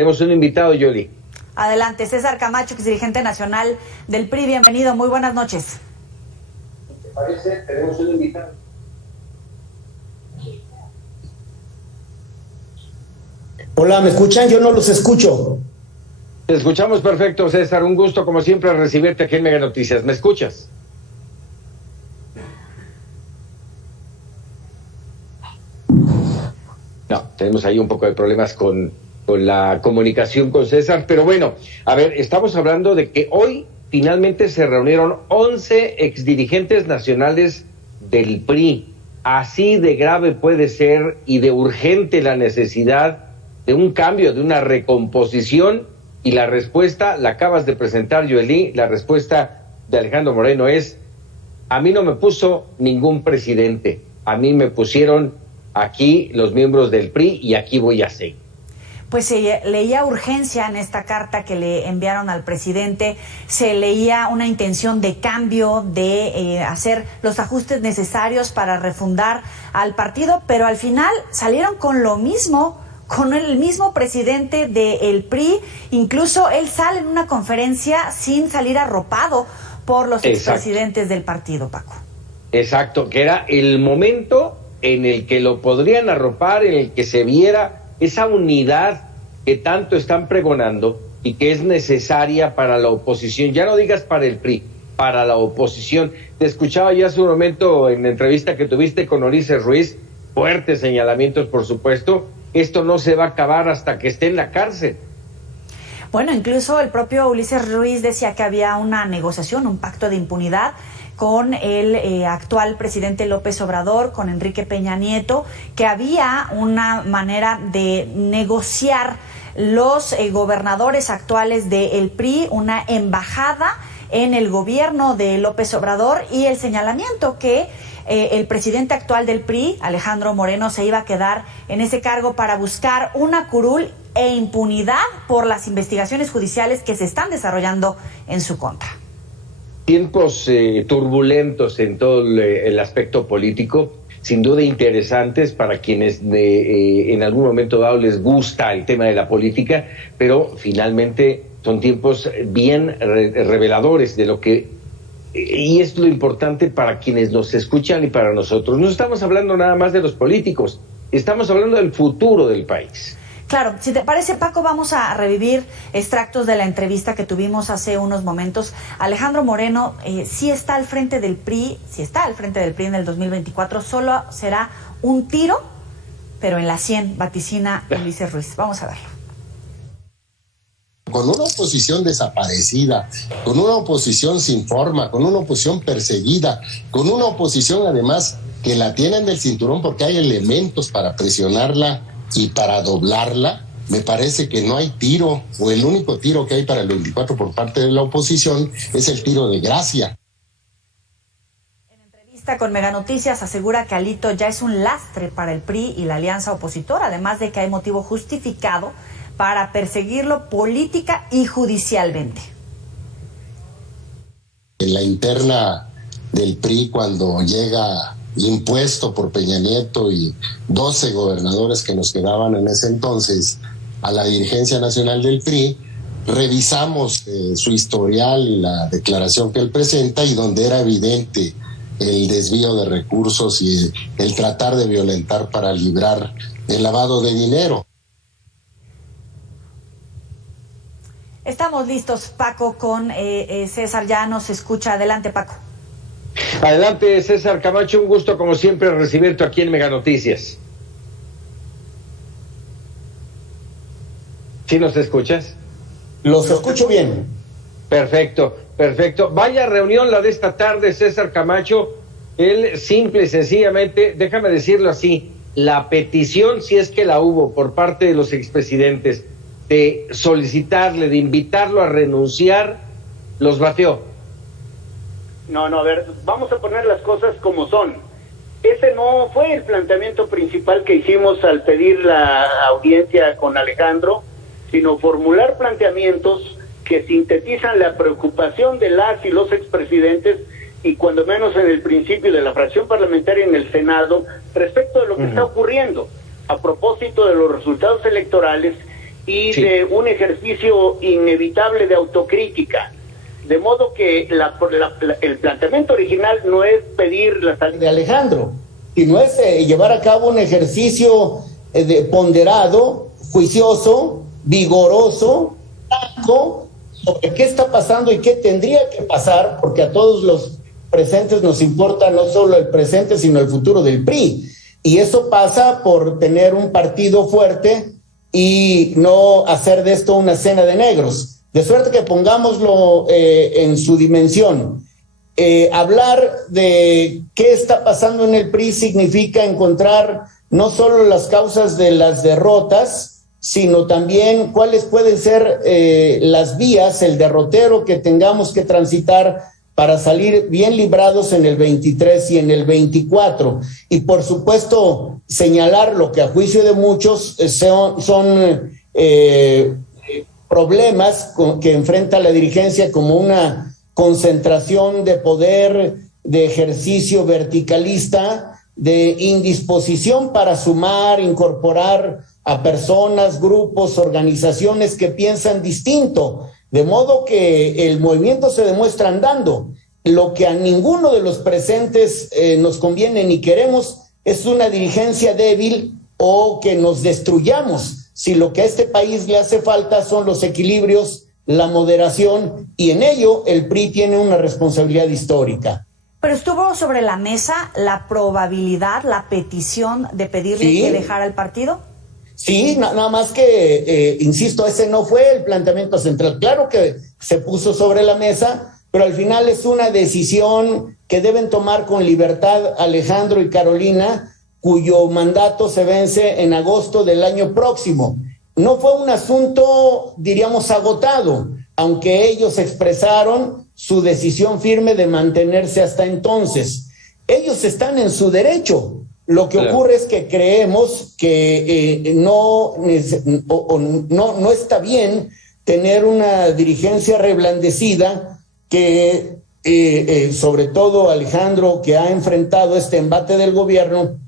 Tenemos un invitado, Yoli. Adelante, César Camacho, que es dirigente nacional del PRI. Bienvenido, muy buenas noches. ¿Te parece? Tenemos un invitado. Hola, ¿me escuchan? Yo no los escucho. Te escuchamos perfecto, César. Un gusto, como siempre, recibirte aquí en Mega Noticias. ¿Me escuchas? No, tenemos ahí un poco de problemas con la comunicación con César, pero bueno, a ver, estamos hablando de que hoy finalmente se reunieron 11 exdirigentes nacionales del PRI. Así de grave puede ser y de urgente la necesidad de un cambio, de una recomposición, y la respuesta la acabas de presentar, Yoeli. La respuesta de Alejandro Moreno es: a mí no me puso ningún presidente, a mí me pusieron aquí los miembros del PRI y aquí voy a seguir. Pues se leía urgencia en esta carta que le enviaron al presidente, se leía una intención de cambio, de hacer los ajustes necesarios para refundar al partido, pero al final salieron con lo mismo, con el mismo presidente del PRI. Incluso él sale en una conferencia sin salir arropado por los expresidentes del partido, Paco. Exacto, que era el momento en el que lo podrían arropar, en el que se viera esa unidad que tanto están pregonando y que es necesaria para la oposición. Ya no digas para el PRI, para la oposición. Te escuchaba ya hace un momento en la entrevista que tuviste con Ulises Ruiz, fuertes señalamientos, por supuesto. Esto no se va a acabar hasta que esté en la cárcel. Bueno, incluso el propio Ulises Ruiz decía que había una negociación, un pacto de impunidad con el actual presidente López Obrador, con Enrique Peña Nieto, que había una manera de negociar los gobernadores actuales del PRI, una embajada en el gobierno de López Obrador, y el señalamiento que el presidente actual del PRI, Alejandro Moreno, se iba a quedar en ese cargo para buscar una curul e impunidad por las investigaciones judiciales que se están desarrollando en su contra. Tiempos turbulentos en todo el aspecto político, sin duda interesantes para quienes en algún momento dado les gusta el tema de la política, pero finalmente son tiempos bien reveladores de lo que, y es lo importante para quienes nos escuchan y para nosotros. No estamos hablando nada más de los políticos, estamos hablando del futuro del país. Claro, si te parece, Paco, vamos a revivir extractos de la entrevista que tuvimos hace unos momentos. Alejandro Moreno sí está al frente del PRI, en el 2024, solo será un tiro, pero en la 100, vaticina Ulises Ruiz. Vamos a verlo. Con una oposición desaparecida, con una oposición sin forma, con una oposición perseguida, con una oposición además que la tienen del cinturón porque hay elementos para presionarla y para doblarla, me parece que no hay tiro, o el único tiro que hay para el 24 por parte de la oposición es el tiro de gracia. En entrevista con Mega Noticias asegura que Alito ya es un lastre para el PRI y la alianza opositora, además de que hay motivo justificado para perseguirlo política y judicialmente. En la interna del PRI, cuando llega impuesto por Peña Nieto y 12 gobernadores que nos quedaban en ese entonces a la dirigencia nacional del PRI, revisamos su historial y la declaración que él presenta, y donde era evidente el desvío de recursos y el tratar de violentar para librar el lavado de dinero. Estamos listos, Paco, con César. Ya nos escucha. Adelante, Paco. Adelante, César Camacho, un gusto como siempre recibirte aquí en Mega Noticias. ¿Sí nos escuchas? Los escucho bien. Perfecto, perfecto. Vaya reunión la de esta tarde, César Camacho. Él simple y sencillamente, déjame decirlo así, la petición, si es que la hubo por parte de los expresidentes, de solicitarle, de invitarlo a renunciar, los batió. No, a ver, vamos a poner las cosas como son. Ese no fue el planteamiento principal que hicimos al pedir la audiencia con Alejandro, sino formular planteamientos que sintetizan la preocupación de las y los expresidentes, y cuando menos en el principio de la fracción parlamentaria en el Senado, respecto de lo que está ocurriendo a propósito de los resultados electorales y de un ejercicio inevitable de autocrítica. De modo que el planteamiento original no es pedir la salida de Alejandro, sino es llevar a cabo un ejercicio ponderado, juicioso, vigoroso, franco, sobre qué está pasando y qué tendría que pasar, porque a todos los presentes nos importa no solo el presente, sino el futuro del PRI. Y eso pasa por tener un partido fuerte y no hacer de esto una cena de negros. De suerte que pongámoslo en su dimensión. Hablar de qué está pasando en el PRI significa encontrar no solo las causas de las derrotas, sino también cuáles pueden ser las vías, el derrotero que tengamos que transitar para salir bien librados en el 23 y en el 24. Y por supuesto señalar lo que a juicio de muchos son problemas que enfrenta la dirigencia como una concentración de poder, de ejercicio verticalista, de indisposición para sumar, incorporar a personas, grupos, organizaciones que piensan distinto, de modo que el movimiento se demuestra andando. Lo que a ninguno de los presentes nos conviene ni queremos es una dirigencia débil o que nos destruyamos. Si lo que a este país le hace falta son los equilibrios, la moderación, y en ello el PRI tiene una responsabilidad histórica. Pero estuvo sobre la mesa la probabilidad, la petición de pedirle que dejara el partido. Sí, nada más que, insisto, ese no fue el planteamiento central. Claro que se puso sobre la mesa, pero al final es una decisión que deben tomar con libertad Alejandro y Carolina, cuyo mandato se vence en agosto del año próximo. No fue un asunto, diríamos, agotado, aunque ellos expresaron su decisión firme de mantenerse hasta entonces. Ellos están en su derecho. Lo que ocurre es que creemos que no está bien tener una dirigencia reblandecida que, sobre todo Alejandro, que ha enfrentado este embate del gobierno,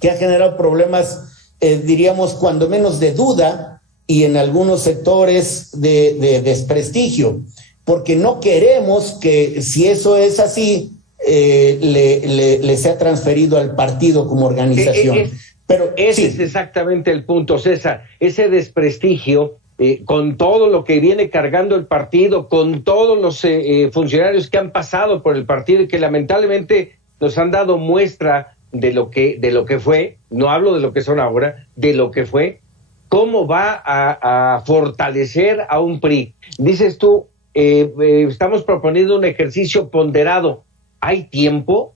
que ha generado problemas, diríamos, cuando menos de duda y en algunos sectores de desprestigio, porque no queremos que, si eso es así, le sea transferido al partido como organización. Pero ese es exactamente el punto, César, ese desprestigio, con todo lo que viene cargando el partido, con todos los funcionarios que han pasado por el partido y que lamentablemente nos han dado muestra de lo que fue, no hablo de lo que son ahora, de lo que fue. ¿Cómo va a fortalecer a un PRI? Dices tú, estamos proponiendo un ejercicio ponderado. ¿Hay tiempo?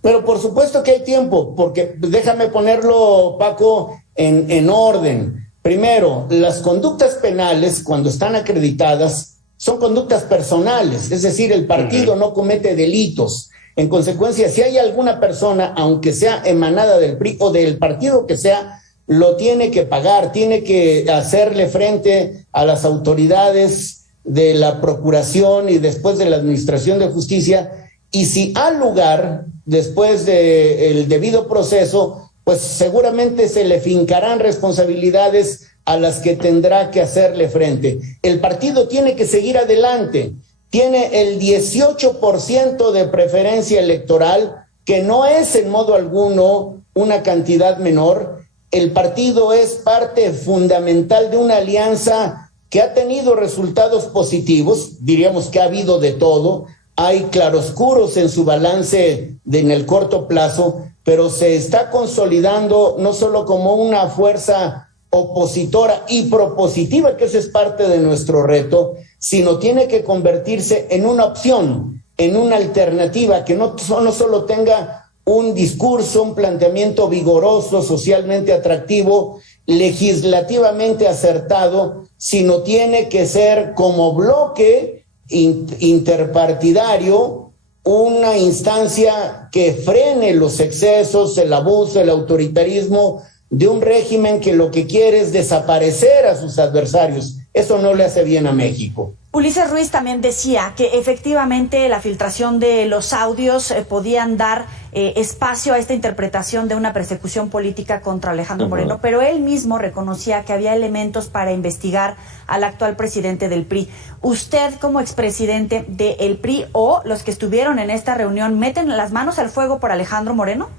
Pero por supuesto que hay tiempo, porque déjame ponerlo, Paco, en orden. Primero, las conductas penales, cuando están acreditadas, son conductas personales, es decir, el partido no comete delitos. En consecuencia, si hay alguna persona, aunque sea emanada del PRI o del partido que sea, lo tiene que pagar, tiene que hacerle frente a las autoridades de la Procuración y después de la Administración de Justicia, y si ha lugar, después del debido proceso, pues seguramente se le fincarán responsabilidades a las que tendrá que hacerle frente. El partido tiene que seguir adelante. Tiene el 18% de preferencia electoral, que no es en modo alguno una cantidad menor. El partido es parte fundamental de una alianza que ha tenido resultados positivos, diríamos que ha habido de todo, hay claroscuros en su balance en el corto plazo, pero se está consolidando no solo como una fuerza opositora y propositiva, que eso es parte de nuestro reto, sino tiene que convertirse en una opción, en una alternativa que no solo tenga un discurso, un planteamiento vigoroso, socialmente atractivo, legislativamente acertado, sino tiene que ser como bloque interpartidario, una instancia que frene los excesos, el abuso, el autoritarismo de un régimen que lo que quiere es desaparecer a sus adversarios. Eso no le hace bien a México. Ulises Ruiz también decía que efectivamente la filtración de los audios podían dar espacio a esta interpretación de una persecución política contra Alejandro Moreno, pero él mismo reconocía que había elementos para investigar al actual presidente del PRI. ¿Usted, como expresidente del PRI, o los que estuvieron en esta reunión, meten las manos al fuego por Alejandro Moreno?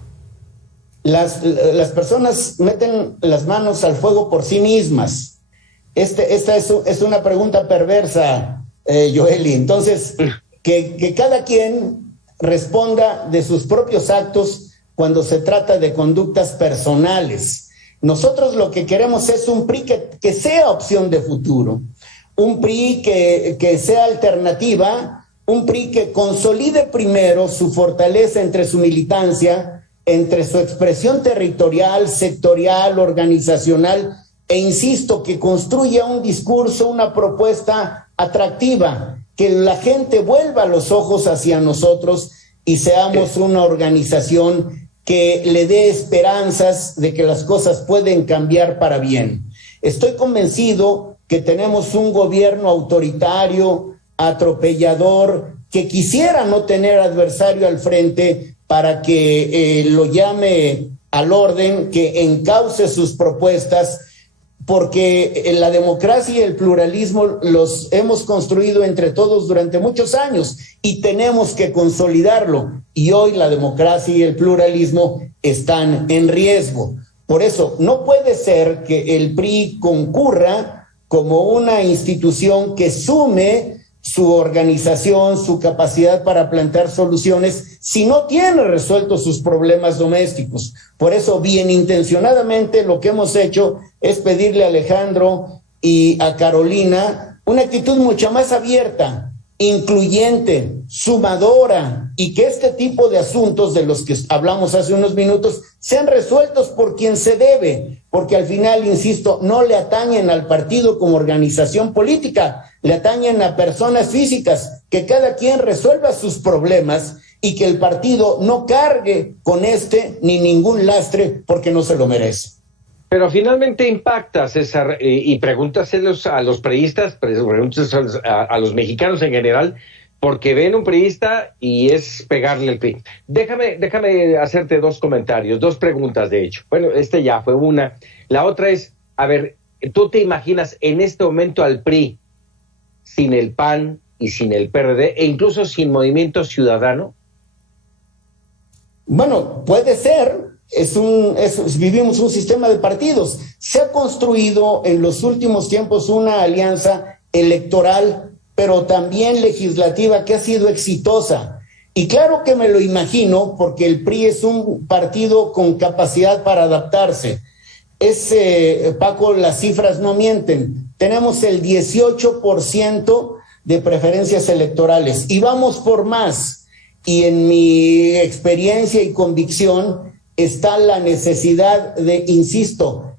Las personas meten las manos al fuego por sí mismas. Esta es una pregunta perversa, Joely. Entonces, que cada quien responda de sus propios actos cuando se trata de conductas personales. Nosotros lo que queremos es un PRI que sea opción de futuro, un PRI que sea alternativa, un PRI que consolide primero su fortaleza entre su militancia, entre su expresión territorial, sectorial, organizacional, e insisto, que construya un discurso, una propuesta atractiva, que la gente vuelva los ojos hacia nosotros y seamos una organización que le dé esperanzas de que las cosas pueden cambiar para bien. Estoy convencido que tenemos un gobierno autoritario, atropellador, que quisiera no tener adversario al frente para que lo llame al orden, que encauce sus propuestas, porque la democracia y el pluralismo los hemos construido entre todos durante muchos años y tenemos que consolidarlo. Y hoy la democracia y el pluralismo están en riesgo. Por eso no puede ser que el PRI concurra como una institución que sume su organización, su capacidad para plantear soluciones, si no tiene resueltos sus problemas domésticos. Por eso, bien intencionadamente, lo que hemos hecho es pedirle a Alejandro y a Carolina una actitud mucho más abierta, incluyente, sumadora, y que este tipo de asuntos de los que hablamos hace unos minutos sean resueltos por quien se debe, porque al final, insisto, no le atañen al partido como organización política, le atañen a personas físicas, que cada quien resuelva sus problemas y que el partido no cargue con ni ningún lastre porque no se lo merece. Pero finalmente impacta, César, y pregúntaselos a los priistas, pregúntaselos a los mexicanos en general, porque ven un priista y es pegarle al PRI. Déjame hacerte dos comentarios, dos preguntas de hecho. Bueno, ya fue una. La otra es, a ver, ¿tú te imaginas en este momento al PRI sin el PAN y sin el PRD e incluso sin Movimiento Ciudadano? Bueno, puede ser. Vivimos un sistema de partidos. Se ha construido en los últimos tiempos una alianza electoral, pero también legislativa, que ha sido exitosa. Y claro que me lo imagino, porque el PRI es un partido con capacidad para adaptarse. Paco, las cifras no mienten. Tenemos el 18% de preferencias electorales y vamos por más. Y en mi experiencia y convicción está la necesidad de, insisto,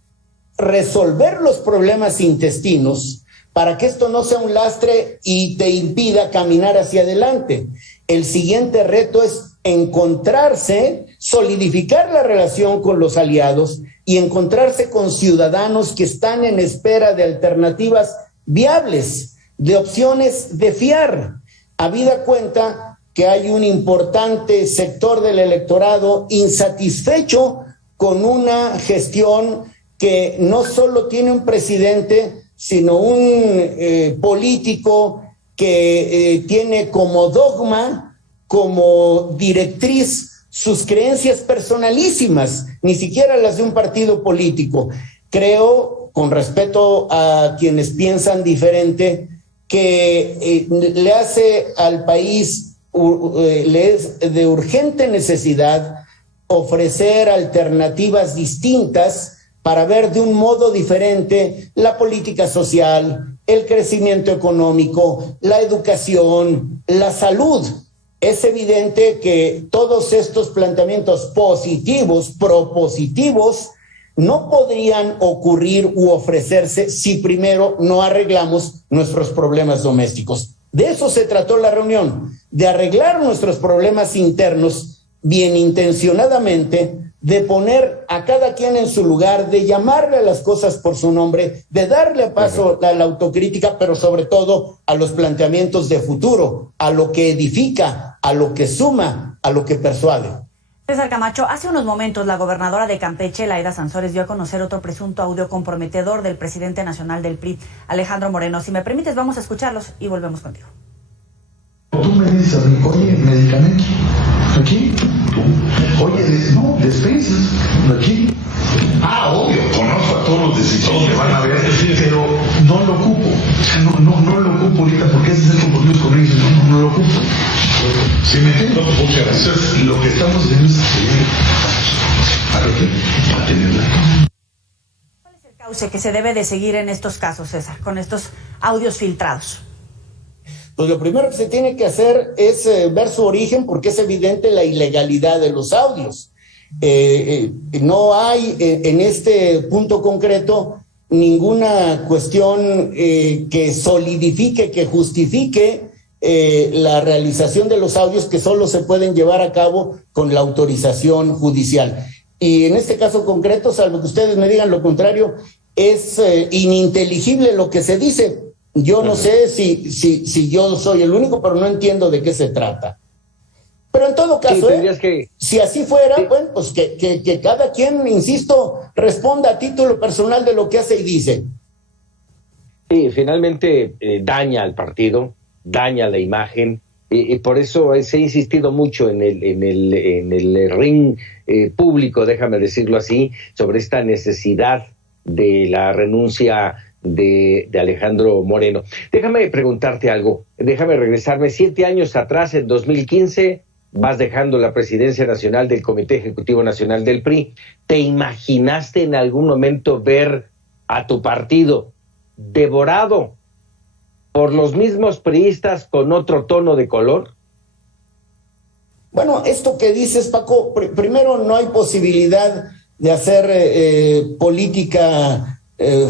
resolver los problemas intestinos para que esto no sea un lastre y te impida caminar hacia adelante. El siguiente reto es encontrarse, solidificar la relación con los aliados y encontrarse con ciudadanos que están en espera de alternativas viables, de opciones de fiar. Habida cuenta que hay un importante sector del electorado insatisfecho con una gestión que no solo tiene un presidente, sino un político que tiene como dogma, como directriz, sus creencias personalísimas, ni siquiera las de un partido político. Creo, con respeto a quienes piensan diferente, que le hace al país, le es de urgente necesidad ofrecer alternativas distintas para ver de un modo diferente la política social, el crecimiento económico, la educación, la salud. Es evidente que todos estos planteamientos positivos, propositivos, no podrían ocurrir u ofrecerse si primero no arreglamos nuestros problemas domésticos. De eso se trató la reunión, de arreglar nuestros problemas internos bien intencionadamente de poner a cada quien en su lugar, de llamarle a las cosas por su nombre, de darle paso a la autocrítica, pero sobre todo a los planteamientos de futuro, a lo que edifica, a lo que suma, a lo que persuade. César Camacho, hace unos momentos la gobernadora de Campeche, Laida Sansores, dio a conocer otro presunto audio comprometedor del presidente nacional del PRI, Alejandro Moreno. Si me permites, vamos a escucharlos y volvemos contigo. Tú me dices a mí, oye, medicamentos, aquí, tú, oye, no, despensas, aquí. Obvio, conozco a todos los decisores que van a ver, pero no lo ocupo, no lo ocupo ahorita porque ese es el compromiso con ellos, no lo ocupo. Si me entiendo, entonces lo que estamos haciendo es atenderla. ¿Cuál es el cauce que se debe de seguir en estos casos, César, con estos audios filtrados? Pues lo primero que se tiene que hacer es ver su origen, porque es evidente la ilegalidad de los audios. No hay en este punto concreto ninguna cuestión que solidifique, que justifique la realización de los audios, que solo se pueden llevar a cabo con la autorización judicial. Y en este caso concreto, salvo que ustedes me digan lo contrario, es ininteligible lo que se dice. Yo no sé si yo soy el único, pero no entiendo de qué se trata. Pero en todo caso, si así fuera, bueno, pues que cada quien, insisto, responda a título personal de lo que hace y dice. Sí, finalmente daña al partido, daña la imagen, y por eso se ha insistido mucho en el ring público, déjame decirlo así, sobre esta necesidad de la renuncia de Alejandro Moreno. Déjame preguntarte algo, déjame regresarme 7 años atrás, en 2015, vas dejando la presidencia nacional del Comité Ejecutivo Nacional del PRI. ¿Te imaginaste en algún momento ver a tu partido devorado por los mismos priistas con otro tono de color? Bueno, esto que dices, Paco, primero no hay posibilidad de hacer política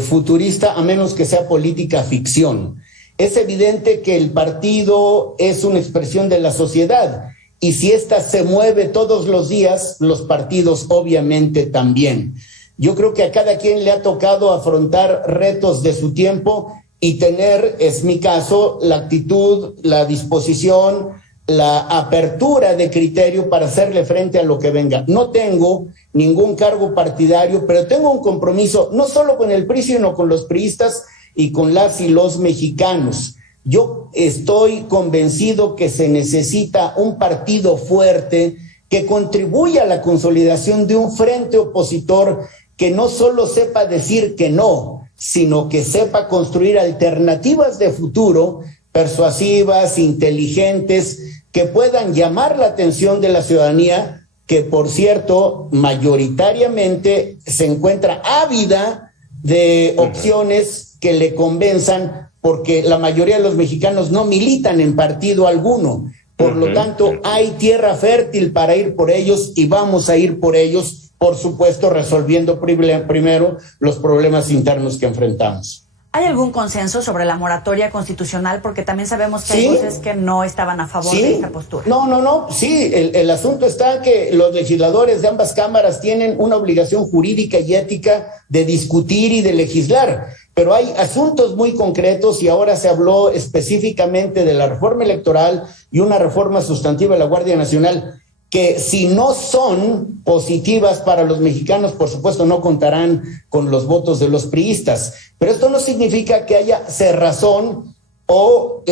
futurista a menos que sea política ficción. Es evidente que el partido es una expresión de la sociedad, y si ésta se mueve todos los días, los partidos obviamente también. Yo creo que a cada quien le ha tocado afrontar retos de su tiempo y tener, es mi caso, la actitud, la disposición, la apertura de criterio para hacerle frente a lo que venga. No tengo ningún cargo partidario, pero tengo un compromiso no solo con el PRI, sino con los priistas y con las y los mexicanos. Yo estoy convencido que se necesita un partido fuerte que contribuya a la consolidación de un frente opositor que no solo sepa decir que no, sino que sepa construir alternativas de futuro persuasivas, inteligentes, que puedan llamar la atención de la ciudadanía, que por cierto, mayoritariamente se encuentra ávida de opciones que le convenzan, porque la mayoría de los mexicanos no militan en partido alguno. Por lo tanto, hay tierra fértil para ir por ellos y vamos a ir por ellos, por supuesto, resolviendo primero los problemas internos que enfrentamos. ¿Hay algún consenso sobre la moratoria constitucional? Porque también sabemos que hay voces que no estaban a favor de esta postura. No. Sí, el asunto está que los legisladores de ambas cámaras tienen una obligación jurídica y ética de discutir y de legislar. Pero hay asuntos muy concretos y ahora se habló específicamente de la reforma electoral y una reforma sustantiva de la Guardia Nacional, que si no son positivas para los mexicanos, por supuesto no contarán con los votos de los priistas. Pero esto no significa que haya cerrazón o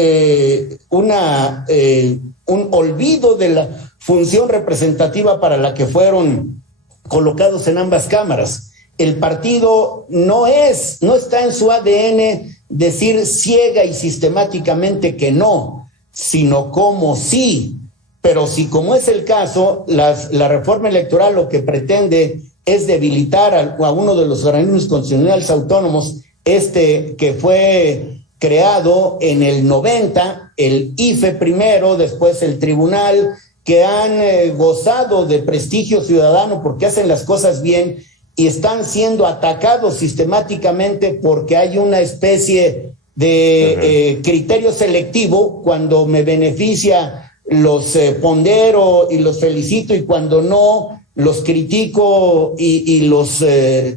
un olvido de la función representativa para la que fueron colocados en ambas cámaras. El partido no está en su ADN decir ciega y sistemáticamente que no, sino como sí. Pero si, como es el caso, la reforma electoral lo que pretende es debilitar a uno de los organismos constitucionales autónomos, que fue creado en el 90, el IFE primero, después el tribunal, que han gozado de prestigio ciudadano porque hacen las cosas bien y están siendo atacados sistemáticamente porque hay una especie de criterio selectivo. Cuando me beneficia los pondero y los felicito, y cuando no los critico y los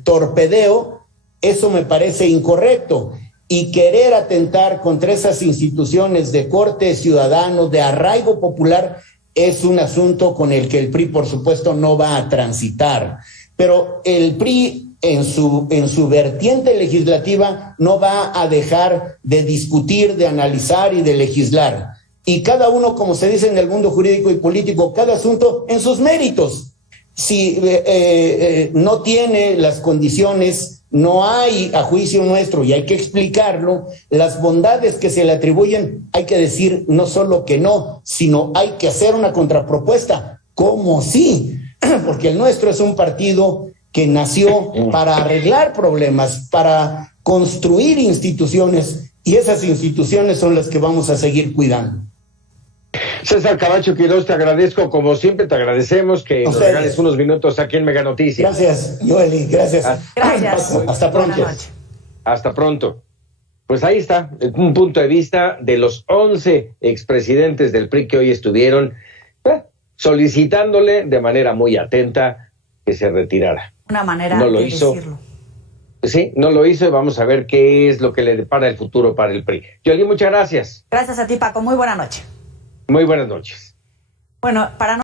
torpedeo, eso me parece incorrecto. Y querer atentar contra esas instituciones de corte ciudadano, de arraigo popular, es un asunto con el que el PRI, por supuesto, no va a transitar. Pero el PRI, en su vertiente legislativa, no va a dejar de discutir, de analizar y de legislar. Y cada uno, como se dice en el mundo jurídico y político, cada asunto en sus méritos. Si no tiene las condiciones, no hay, a juicio nuestro, y hay que explicarlo, las bondades que se le atribuyen, hay que decir no solo que no, sino hay que hacer una contrapropuesta, como sí, porque el nuestro es un partido que nació para arreglar problemas, para construir instituciones, y esas instituciones son las que vamos a seguir cuidando. César Camacho Quirós, te agradezco, como siempre te agradecemos que nos regales unos minutos aquí en Mega Noticias. Gracias, Joely, gracias. Gracias. Hasta pronto. Hasta pronto. Pues ahí está, un punto de vista de los 11 expresidentes del PRI que hoy estuvieron solicitándole de manera muy atenta que se retirara. Una manera no lo de hizo. decirlo. Sí, no lo hizo y vamos a ver qué es lo que le depara el futuro para el PRI. Yoli, muchas gracias. Gracias a ti, Paco. Muy buena noche. Muy buenas noches. Bueno, para